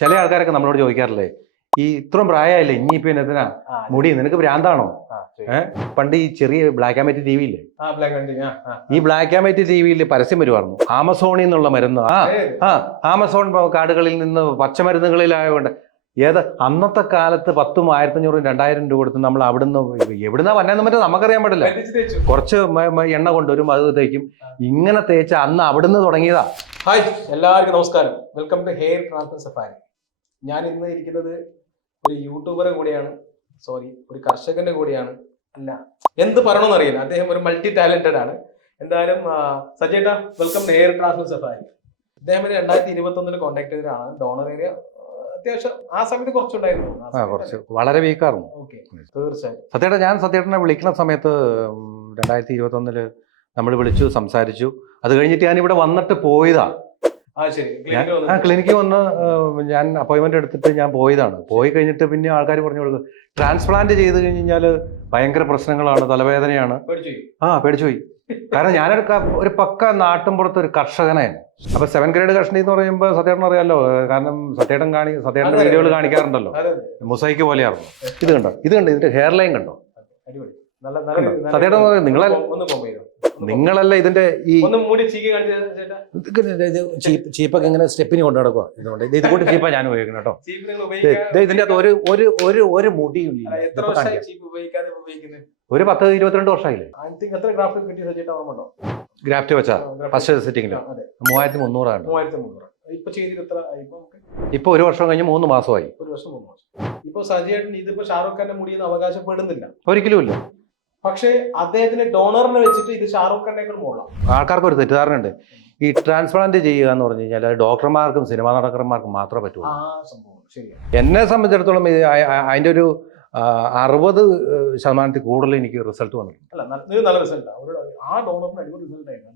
ചില ആൾക്കാരൊക്കെ നമ്മളോട് ചോദിക്കാറില്ലേ, ഈ ഇത്രയും പ്രായമായില്ലേ ഇനിയിപ്പോ എന്തിനാ മുടി, നിനക്ക് ഭ്രാന്താണോ? പണ്ട് ഈ ചെറിയ ബ്ലാക്ക് ആൻഡ് വൈറ്റ് ടി വിയില്ലേ, ഈ ബ്ലാക്ക് ആൻഡ് വൈറ്റ് ടി വിയിൽ പരസ്യം വരുമായിരുന്നു, ആമസോണിൽ നിന്നുള്ള മരുന്ന്. ആമസോൺ കാർഡുകളിൽ നിന്ന് പച്ചമരുന്നുകളിലായതുകൊണ്ട് അന്നത്തെ കാലത്ത് 10,000, 1,500, 2,000 രൂപ കൊടുത്ത് നമ്മൾ അവിടുന്ന് എവിടുന്നാ വന്നതെന്ന് പറ്റും നമുക്കറിയാൻ പാടില്ല. കുറച്ച് എണ്ണ കൊണ്ടുവരും, അത് തേക്കും. ഇങ്ങനെ തേച്ച അന്ന് അവിടുന്ന് തുടങ്ങിയതാ. ഹായ്, എല്ലാവർക്കും നമസ്കാരം. Welcome to hair transplant safari. ഞാൻ ഇന്ന് ഇരിക്കുന്നത് ഒരു യൂട്യൂബറെ കൂടിയാണ്, ഒരു കർഷകന്റെ കൂടിയാണ്. അല്ല, എന്ത് പറയണമെന്ന് അറിയില്ല, അദ്ദേഹം ഒരു മൾട്ടി ടാലന്റഡ് ആണ്. എന്തായാലും സജേട്ടാ, welcome to hair transplant safari. അദ്ദേഹം 2021 കോൺടാക്ട് ചെയ്തതാണ്. ഡോണർ ഏരിയ അത്യാവശ്യം ആ സമയത്ത് കുറച്ചുണ്ടായിരുന്നു, വളരെ വീക്കായിരുന്നു. തീർച്ചയായും സത്യേട്ടാ, ഞാൻ സത്യേട്ടനെ വിളിക്കുന്ന സമയത്ത് 2021 നമ്മൾ വിളിച്ചു, സംസാരിച്ചു. അത് കഴിഞ്ഞിട്ട് ഞാൻ ഇവിടെ വന്നിട്ട് പോയതാ. ക്ലിനിക്കിൽ വന്ന് ഞാൻ അപ്പോയിന്റ്മെന്റ് എടുത്തിട്ട് ഞാൻ പോയതാണ്. പോയി കഴിഞ്ഞിട്ട് പിന്നെ ആൾക്കാർ പറഞ്ഞു കൊടുക്കും, ട്രാൻസ്പ്ലാന്റ് ചെയ്ത് കഴിഞ്ഞാൽ ഭയങ്കര പ്രശ്നങ്ങളാണ്, തലവേദനയാണ്. പേടിച്ചുപോയി. കാരണം ഞാനൊരു ഒരു പക്ക നാട്ടിൻപുറത്ത് ഒരു കർഷകനായിരുന്നു. അപ്പൊ 7th ഗ്രേഡ് കർഷണി എന്ന് പറയുമ്പോൾ സത്യേട്ടൻ അറിയാലോ, കാരണം സത്യേട്ടൻ്റെ വീഡിയോകൾ കാണിക്കാറുണ്ടല്ലോ, മൊസൈക്ക് പോലെയായിരുന്നു. ഇത് കണ്ടോ, ഇതിന്റെ ഹെയർ ലൈൻ കണ്ടോ? സത്യേട്ടൻ നിങ്ങളല്ല ഇതിന്റെ ഈ ചീപ്പൊക്കെ ഇങ്ങനെ സ്റ്റെപ്പിന് കൊണ്ടു നടക്കുക. ഇതുകൊണ്ട് ഇത് കൂടി ചീപ്പാ ഞാൻ ഉപയോഗിക്കണം കേട്ടോ. ഇതിന്റെ അകത്ത് ഒരു മുടിയില്ല. ഒരു 10-22 വർഷമായില്ലേ ഗ്രാഫ്റ്റ് വെച്ചാ ഫസ്റ്റ് സെറ്റിങ്ങില് 3,300 ഇപ്പൊ 1 വർഷം കഴിഞ്ഞ് 3 മാസമായി. ഇപ്പൊ സജിയേട്ടൻ ഇതിപ്പോ ഷാറൂഖ് ഖാന്റെ മുടിയെന്ന് അവകാശപ്പെടുന്നില്ല, ഒരിക്കലും ഇല്ല. പക്ഷേ അദ്ദേഹത്തിന് ഡോണറിനെ വെച്ചിട്ട് ഇത് ഷാറൂഖ് ഖാനേക്കാൾ മുകളിലാണ്. ആൾക്കാർക്ക് ഒരു തെറ്റിദ്ധാരണയുണ്ട്, ഈ ട്രാൻസ്പ്ലാന്റ് ചെയ്യുക എന്ന് പറഞ്ഞു കഴിഞ്ഞാൽ ഡോക്ടർമാർക്കും സിനിമാ നടന്മാർക്കും മാത്രമേ പറ്റുള്ളൂ. എന്നെ സംബന്ധിച്ചിടത്തോളം അതിന്റെ ഒരു 60% കൂടുതൽ എനിക്ക് റിസൾട്ട് വന്നിട്ടുണ്ട്. നല്ല റിസൾട്ട്. ആ ഡോണറിന് അടിപൊളി റിസൾട്ട് ആയിരുന്നു.